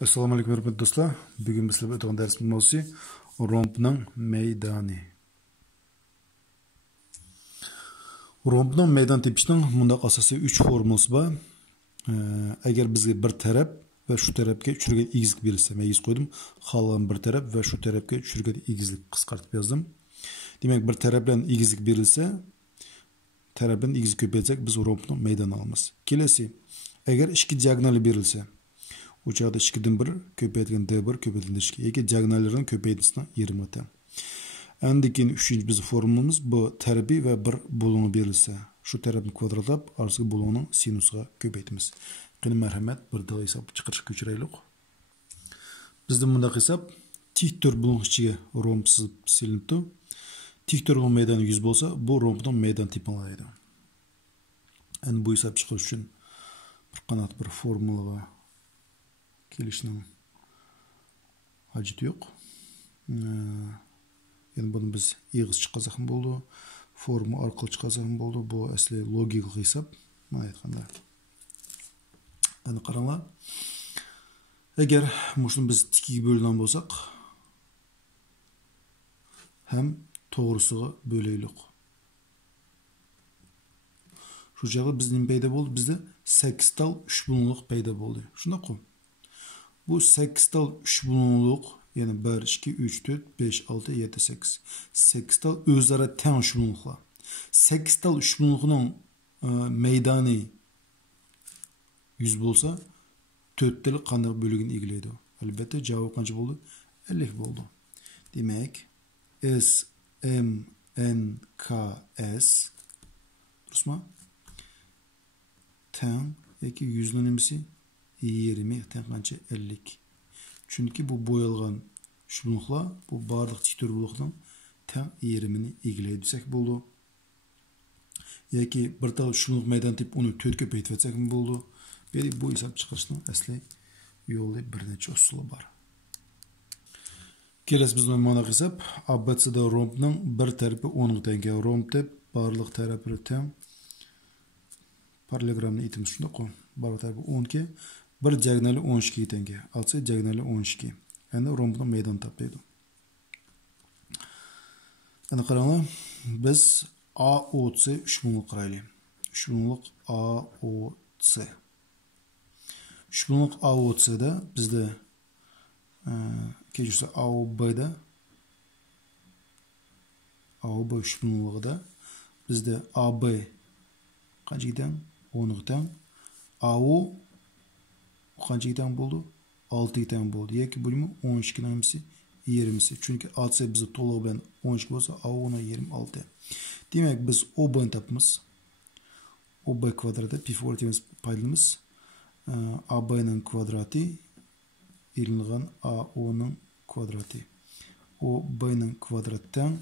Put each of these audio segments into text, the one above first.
Assalomu alaykum hurmatli do'stlar. Bugun biz sizlarga o'tgan darsimiz mavzusi rompning maydoni. Rompning maydon tepishning bundaq asosiy 3 formulasi bor. Agar bizga bir taraf va shu tarafga tushirgan egizlik berilsa, men yuz qo'ydim. Qolgan bir taraf va shu tarafga tushirgan egizlik qisqartib yozdim. Demak, bir taraf bilan egizlik berilsa, taraf bilan egizlik ko'paytsak, biz rompning maydonini olamiz. Kelasi, agar ikki diagonali berilsa, o çağda 2'den 1 köpeytgen D1 köpeytgen D2. Eki diagonallerin köpeytisine 20 tane. Endikin 3. bizim formulumuz bu terbi ve bir bulunu verilse. Şu tarafını kvadratlap arasındaki bulunun sinusuna köpeytimiz. Qani merhamet bir daha hesap çıkarış köçüreylik. Bizden bunda hesap tiktor bulun içine romb silinipti. Tiktor bulun meydanı 100 bolsa bu rombun meydan tipini alaydı. Yani bu hesap çıkarış için bir kanat bir formula var. Kelişinin haceti yok. Yani bunu biz eğiz çıkazak mı oldu? Formu arkalı çıkazak mı oldu? Bu asli logik hesap. Bana aytqanda. Yani qaranglar. Eğer şunu biz tikiga bölünen bolsak, hem to'g'risiga böleylik. Şu jag'da bizning paydo bo'ldi? Bizda 8 tal 3 bulunluq paydo bo'ldi. Shunday-ku. Bu 8 tal 3 bulunluq, yani 1, 2, 3, 4, 5, 6, 7, 8. 8 tal özara teng 3 bulunluqlar. 8 tal 3 bulunluqning meydani 100 bolsa, 4 tali qanday bölügini egileydi? Albatta javob qancha bo'ldi? 50 bo'ldi. Demak, S, M, N, K, S durustmi? Teng, yoki 100'ning nimasi? 20 qancha 50. Çünkü bu boyalgan şunluqlar bu bardıq tiktor buluqdan teng 20'ni egileydi desek bo'ldi. Yoki bir tal şunluq meydan tip onu 4 köpeytib etsek mi bo'ldi? Bu hesap chiqarishning asli yo'li bir necha usuli bor. Kelasi bizning mana hesap ABC'da rombning bir tarafi 10 tanga romb deb barliq taraflari teng parallelogramni aytamiz shunday-ku. Barliq tarafi 10 ga bir diagonali 12 tanga. Alsa diagonali 12. Yani rombning maydon toplaydi. Ana qaranglar, biz AOC 3 bulunluq qaraylik. 3 bulunluq AOC. 3 bulunluq AOC'da bizde kechirsa AOB'da AOB 3 bulunluqda bizde AB qancha teng? 10 teng. AO qancha teng bo'ldi? 6 teng bo'ldi. Yoki bo'limi 12 nimasi 20'si. Çünkü AC bizi to'liq bilan 12 bo'lsa, AO ona 26. Demak, biz OB'ni topamiz. OB kvadrati Pifagor paydalimiz. AB'ning kvadrati ilingan AO'ning kvadrati. OB'ning kvadrati teng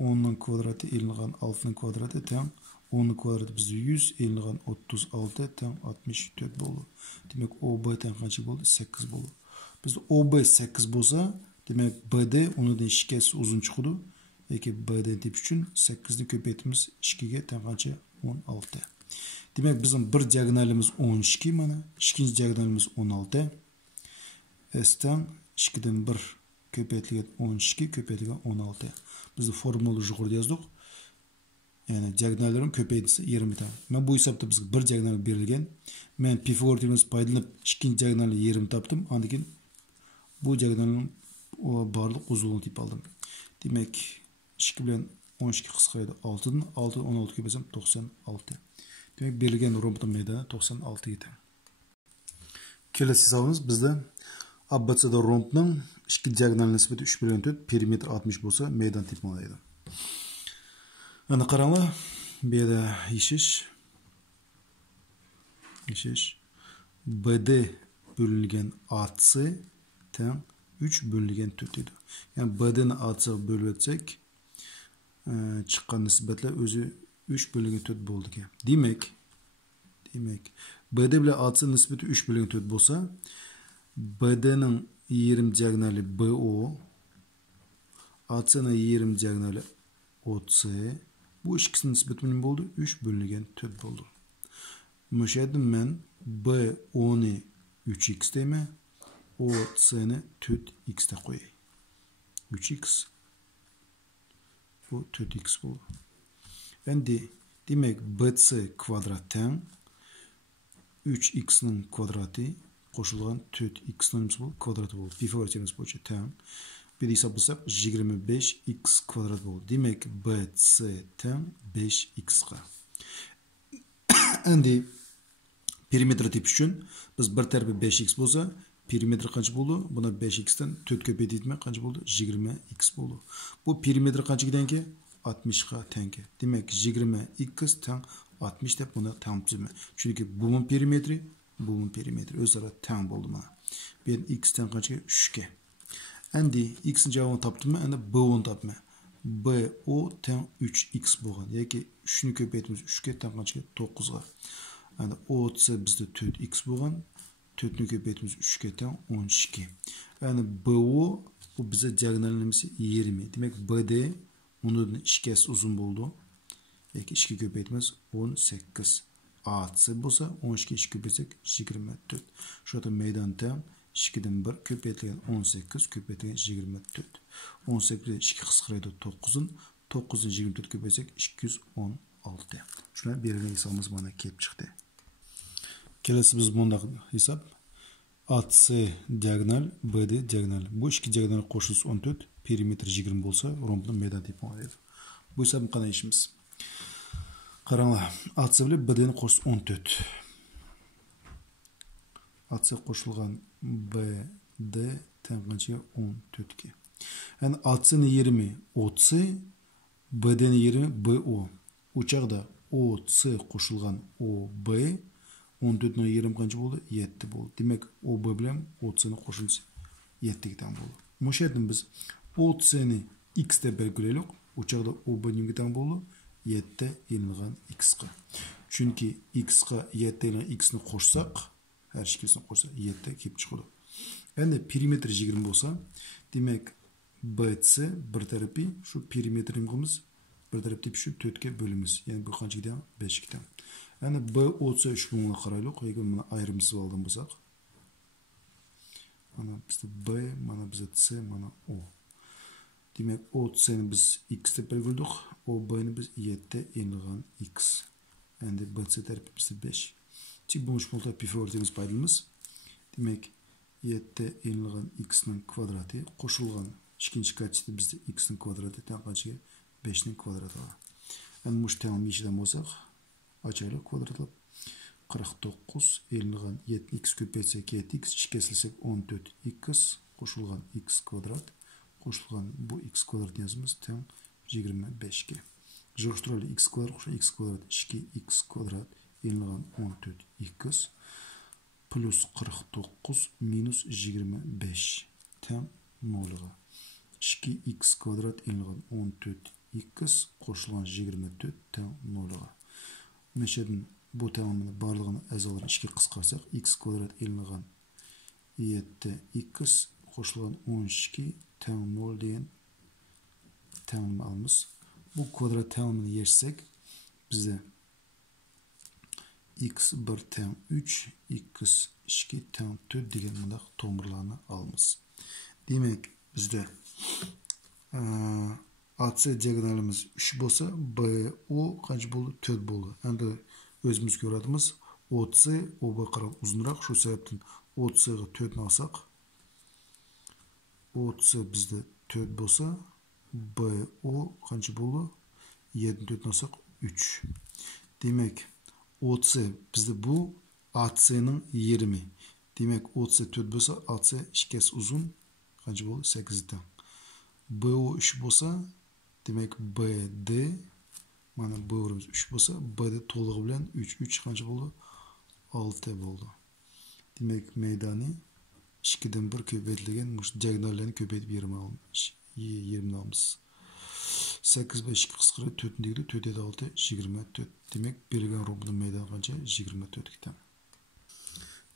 10'ning kvadrati ilingan 6'ning kvadrati teng 10'ning kvadrati bizde 100 ilingan 36 teng 64 bo'ldi. Demek OB teng qancha bo'ldi? 8 bo'ldi. Bizde OB 8 bo'lsa, demek BD onun shikasi uzun chiqadi. Yoki BD tip uchun 8 ni ko'paytimiz 2 ga teng qancha? 16. Demek bizim bir diagonalimiz 12 mana, ikinci diagonalimiz 16. S'ten 2'den 1 köpeytilgan 12 köpeytilgan 16. Biz de formülü yukarıda yazdık. Yani diagonallerin köpeydisi 20 tane. Ben bu hesapta bizga bir diagonal berilgan. Men Pifagor teoremini paydalanıp ikinci diagonalni 20 topdim. Andan bu diagonalning barliq uzunluğunu tip aldım. Demek 2 bilan 12 qisqaradi 6'dan 6 16 ga bölsem 96. Demek berilgan rombning maydoni 96 ekan. Kelasi hisobimiz bizda ABC'da rombning ikki diagonal nisbati 3 bilan 4 perimetr 60 bo'lsa, maydon tipini oladi. Ana qaranglar, bu yerda yashish BD bölüngen AC teng 3 bölüngen 4 edi. Yani BD'ni AC'ga bölüp etsek, chiqqan nisbatlar o'zi 3 bölüngen 4 bo'ldi ekan. Demek BD bilan AC nisbati 3 bölüngen 4 bo'lsa, BD'nin 20 diagonali BO, AC'nin 20 diagonali OC, bu ikisinin nisbati ne oldu? 3 bölüngen 4 oldu. Müşahede men B10'i 3x deymi? OC'ni 4x de koyayım. 3x. Bu 4x bu. Endi demek BC kvadrat teng 3x'nin kvadratı koşulgan 4x'nin bu kvadratı oldu. Pifagor teoremisi boyunca teng. Bir de hesaplasak 25x kvadrat oldu. Demek BC teng 5x'ga. Endi perimetre tip üçün biz bir tarafı 5x bolsa perimetre kaç buldu? Buna 5x'ten 4 köpeytme kaç buldu? 20x buldu. Bu perimetre kaç gidenki? 60'ga tenki. Demek 20x teng 60 dep buna teng tüzme. Çünkü bunun perimetri özara teng boldu mana. Ben x teng kaçga? 3'ge. Endi x'in cevabını taptım mı? Endi b10 tapma. B teng 3x bolgan. Yoki 3'nü köpeytimiz 3'ge teng kaçga? 9'ga. Yani OC bizde 4x bolgan. 4'nü köpeytimiz 3'ge teng 12. Yani BO bu bize diagonalimizi 20. Demek BD onun 2'si uzun buldu. Yoki 2 köpeytimiz 18. AC bolsa 12 2 köpeytsek 24. Şurada meydan teng 2'den 1 köpeytilgen 18 köpeytilgen 24. 18'de 2 kısqıraydı 9'un. 9'un 24 köpeytsek 216. Şuna belirli hesabımız bana kelip çıktı. Kelesi biz bunda hesap. AC diagonal, BD diagonal. Bu iki diagonal koşulsa 14, perimetre 20 bolsa, rombun meydan tipi oldu. Bu hesabın qana işimiz. Qaranglar, AC ile BD'nin koşulsa 14. AC koşulgan BD tenqançıya 14 ki. Yani AC'nin 20 OC, BD'nin 20 BO. Uçaqda OC koşulgan OB 14'den 20 kancı oldu? 7 oldu. Demek OB bilen OC'ni koşulsa 7'den oldu. Moşedin biz OC'ni x de belgileylik. Uçaqda OB nimgiden oldu? 7 yenilgan x'ga. Çünkü x'ga 7 yenilgan x'ni koşsak, her şekilsini koşsak 7 kep çıkıdı. Yani perimetre 20 olsa, demek BC bir tarafı şu perimetre imgimiz bir tarafı şu 4'ge bölümümüz. Yani bu kancı giden 5 giden. Yani B olsa 3 bununla qaraylık. Eğer buna ayrımsız aldım bolsak. Mana bizde B, mana bizde C, mana O. Demek O C'ni biz x dep belgildik. O B'ni biz 7 yenilgan x. Yani B C tarafı bizde 5. Çi bu üç bulta Pifagor teoremimiz paydalımız. Demek 7 yenilgan x'nin kvadratı koşulgan ikinci kaçtı bizde x'nin kvadratı teng kaçıga 5'nin kvadratı var. Yani bu temel işlem bolsak açaylık kvadratlap 49 yenilgan 7x köpeytsek 7x kesilsek 14x koşulgan x kvadrat koşulgan bu x kvadrat yazımız teng 25'ge. Joguşturali x kvadrat koşa x kvadrat 2x kvadrat yenilgan 14x plus 49 minus 25 teng 0'ga. 2x kvadrat yenilgan 14x koşulgan 24 teng 0'ga. Meşedin bu tamamını barlığını əzaların 2 qısqarsak x kvadrat yenilgan 7x koşulgan 12 teng 0 deyen tamamını alımız. Bu kvadrat tamamını yersek bizde x1 teng 3 x2 teng 4 degan mındaq tomirlarını alımız. Demek bizde AC diagonalimiz 3 bolsa BO kaç boldu? 4 boldu. Endi özümüz gördüğümüz OC OB qarab uzunroq. Şu sebepten OC'ga 4'ni alsak OC bizde 4 bolsa BO kaç boldu? 7'ni 4'ni alsak 3. Demek OC bizde bu AC'nin 20. Demek OC 4 bolsa AC 2'si uzun kaç boldu? 8'den. BO 3 bolsa demek BD mana BO'miz 3 bolsa BD to'lig'i bilan 3 qancha bo'ldi? 6 bo'ldi. Demek meydanı 2'den 1 köpeytilgen diagonallerini köpeytip 20 almışız. 8 5 2 qisqarib 4 degdi 4 7 6 24. Demek belirgen rombunun meydanı qancha? 24 giden.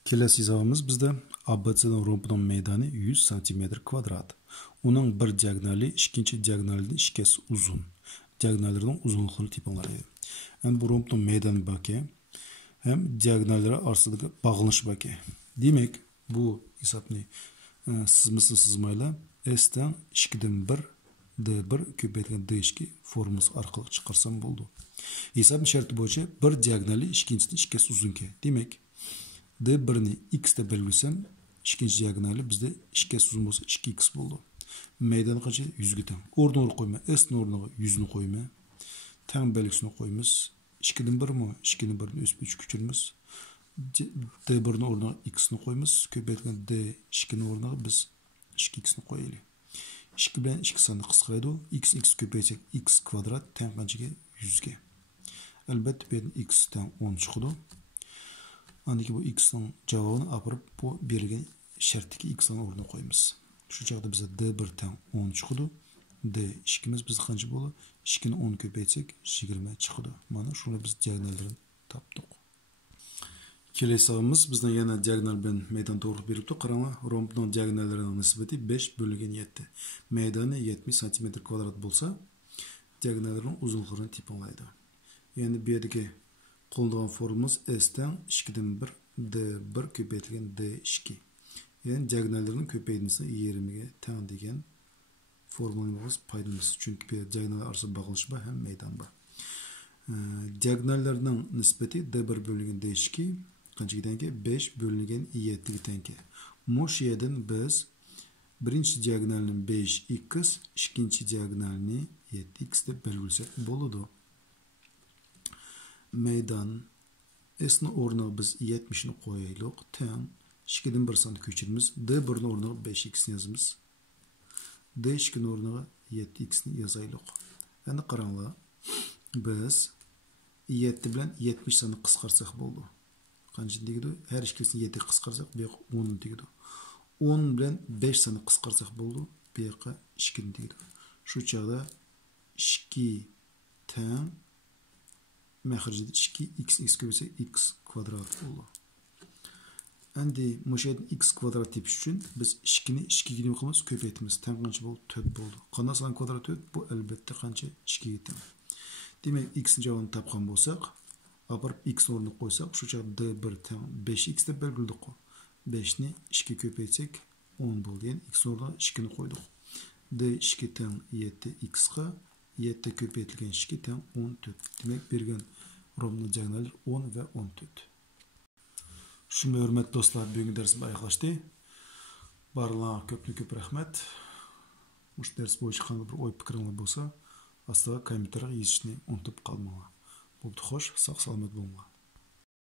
Kelesi hesabımız bizde ABC'nin rombunun meydanı 100 cm kvadrat. Onun bir diagonali ikinci diagonalinin ikisi uzun. Diagonallerden uzunlukları tipinleri. Yani bu rombunun meydanı bakı hem diagonalleri arasındaki bağlanış bakı. Demek bu hesap ne? sızması sızmayla S'ten 2'den 1 D1 köpeytken D2 formülası arkalı çıkarsam buldu. Hesabın şartı boyunca bir diagonali ikincisinin ikisi uzunken. Demek D1'ni x'de belgilesem ikinci diagonali bizde ikisi uzun olsa 2x buldu. Meydanı kaçı 100'gü teng. Ordu'nu koyma. S'nin ordu'na 100'ünü koyma. Teng belgisini koymuş. 2'den 1 mi? 2'den 1'ni üstü 3 küçülmüş. D1'nin ordu'na x'ini koymuş. Köpeytken D2'nin ordu'na biz 2x'ini koyalım. 2 bilen 2 sanı kısqaydı. X köpeyecek x kvadrat teng qanchaga 100'ge. Albatta bu yerden x teng 10 çıkıdı. Andaki bu x'nin cevabını apırıp bu berilgen şarttaki x'nin ordu'na koymuş. Şu çağda bize D1 teng 10 çıkıdı. D2'miz biz qancha bo'ldi? 2'ni 10 köpeytsek 20 çıkıdı. Mana şunu biz diagonallerini tapdık. Kelesağımız bizden yana diagonal bilen meydan to'g'ri beribdi. Qaranglar, rombning diagonallarining nisbati 5 bölüngen 7. Meydani 70 cm kvadrat bo'lsa, diagonallarning uzunligini tepinglaydi. Yani bu yerdagi qo'llangan formulamiz S'dan 2'den 1 D1 köpeytilgan D2. Yani diagonallarning ko'paytirmasi 20'ga teng degan formulamiz paydamiz. Çünkü bir diagonal arasında bağlış var hem meydan var. Diagonallarning nisbati D1 bölüngen D2 qancha gidenki 5 bölüngen 7 gidenki. Muş yerden biz birinci diagonalini 5x, ikinci diagonalini 7x de belgilesek boludu. Meydan S'nin ordu'na biz 70'ini koyaylık. Teng 2'den 1 sanı köçürümüz. D1'nin ordu'na 5x'ni yazımız. D2'nin ordu'na 7x'ni yazaylık. Yani qaranglar, biz 7 bilen 70 sanı kıskarsak boldu. Qancha degidi? Her ikisini 7 qisqarsak, bu yoq 10 degidi. 10 bilen 5 sanı qisqarsak boldu. Bu yoqqa 2 degidi. Şu çağda 2 teng məxricdə 2 x köpəysə x kvadrat boldu. Endi məşədən x kvadrat tepiş üçün biz 2'ni 2'ga nima qilamiz? Köpəytimiz. Teng qancha boldu? 4 boldu. Qanday san kvadrat 4? Bu əlbəttə qancha 2'ga teng. Demek x'in cevabını tapqan bolsaq, aparıp x'in ordu'na qoysak, şu çağda D1 teng 5x deb belgildik. 5'ni 2 köpeytsek 10 boldu. Yani x'in ordu'na 2'ni koyduk. D2 teng 7x'ga 7 köpeytilgen 2 teng 14. Demek bergen rombning diagonalleri 10 ve 14. Şunu hürmetli dostlar, bugün dersim ayaklaştı. Barlarına köp rahmet. Bu ders boyunca qanday bir oy fikirler bolsa, astaga kommentariyga yozishni unutib qolmanglar. Bo'pti, xo'sh, sog' salomat bo'linglar.